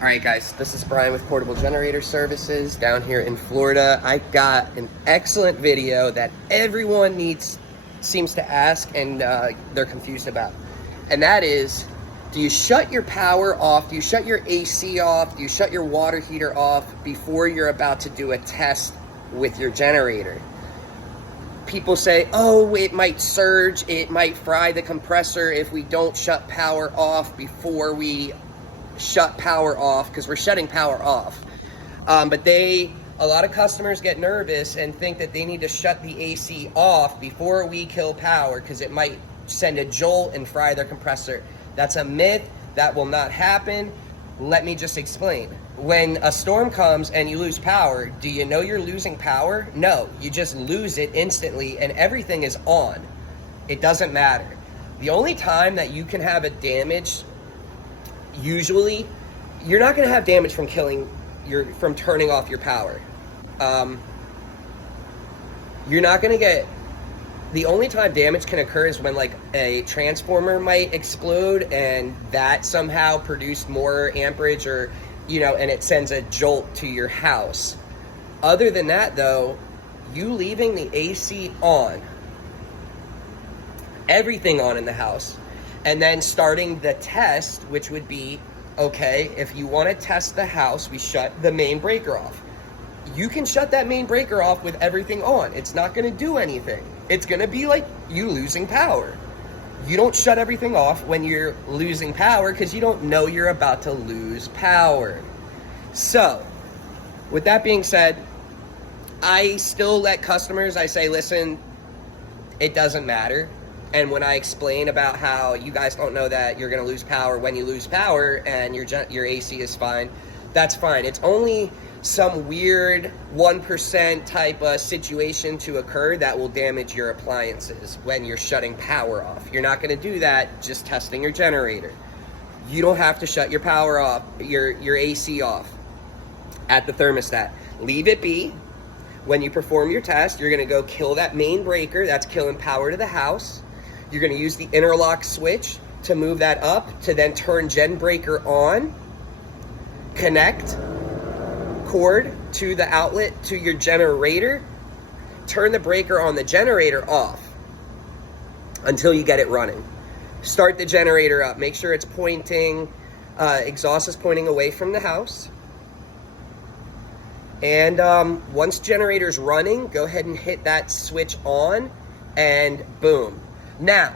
All right, guys, this is Brian with Portable Generator Services down here in Florida. I got an excellent video that everyone seems to ask and they're confused about. And that is, do you shut your power off? Do you shut your AC off? Do you shut your water heater off before you're about to do a test with your generator? People say, oh, it might surge, it might fry the compressor if we don't shut power off before we shut power off, because we're shutting power off. But a lot of customers get nervous and think that they need to shut the AC off before we kill power because it might send a jolt and fry their compressor. That's a myth. That will not happen. Let me just explain. When a storm comes and you lose power, do you know you're losing power? No, you just lose it instantly and everything is on. It doesn't matter. The only time that you can have a damage, usually, you're not going to have damage from from turning off your power. You're not going to get, the only time damage can occur is when like a transformer might explode and that somehow produced more amperage, or and it sends a jolt to your house. Other than that though, you leaving the AC on, everything on in the house, and then starting the test, which would be, okay, if you want to test the house, we shut the main breaker off. You can shut that main breaker off with everything on. It's not going to do anything. It's going to be like you losing power. You don't shut everything off when you're losing power because you don't know you're about to lose power. So, with that being said, I still let customers, I say, listen, it doesn't matter. And when I explain about how you guys don't know that you're going to lose power when you lose power and your AC is fine, that's fine. It's only some weird 1% type of situation to occur that will damage your appliances when you're shutting power off. You're not going to do that just testing your generator. You don't have to shut your power off, your AC off at the thermostat. Leave it be. When you perform your test, you're going to go kill that main breaker that's killing power to the house. You're going to use the interlock switch to move that up to then turn gen breaker on, connect cord to the outlet to your generator, turn the breaker on the generator off until you get it running. Start the generator up. Make sure it's pointing, exhaust is pointing away from the house. And once generator's running, go ahead and hit that switch on and boom. Now,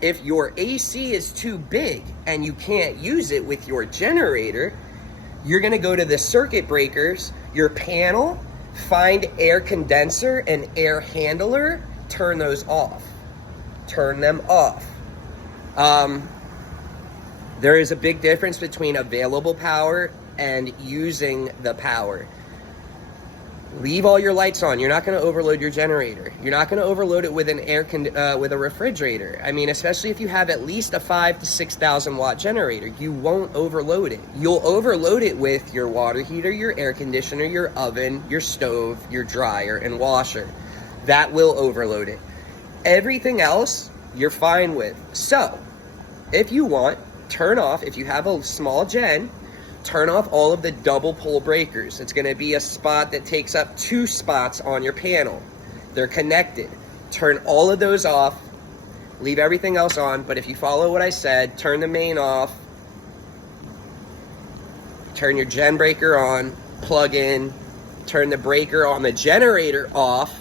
if your AC is too big and you can't use it with your generator, you're going to go to the circuit breakers, your panel, find air condenser and air handler, turn those off. Turn them off. There is a big difference between available power and using the power. Leave all your lights on. You're not going to overload your generator. You're not going to overload it with an with a refrigerator. I mean, especially if you have at least a 5,000 to 6,000 watt generator, you won't overload it. You'll overload it with your water heater, your air conditioner, your oven, your stove, your dryer, and washer. That will overload it. Everything else, you're fine with. So, if you want, turn off, if you have a small gen, turn off all of the double pole breakers. It's going to be a spot that takes up 2 spots on your panel. They're connected. Turn all of those off. Leave everything else on. But if you follow what I said, turn the main off. Turn your gen breaker on. Plug in. Turn the breaker on the generator off.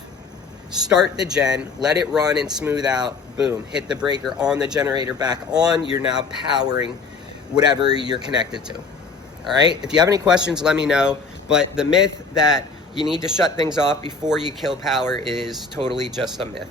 Start the gen. Let it run and smooth out. Boom. Hit the breaker on the generator back on. You're now powering whatever you're connected to. All right, if you have any questions, let me know. But the myth that you need to shut things off before you kill power is totally just a myth.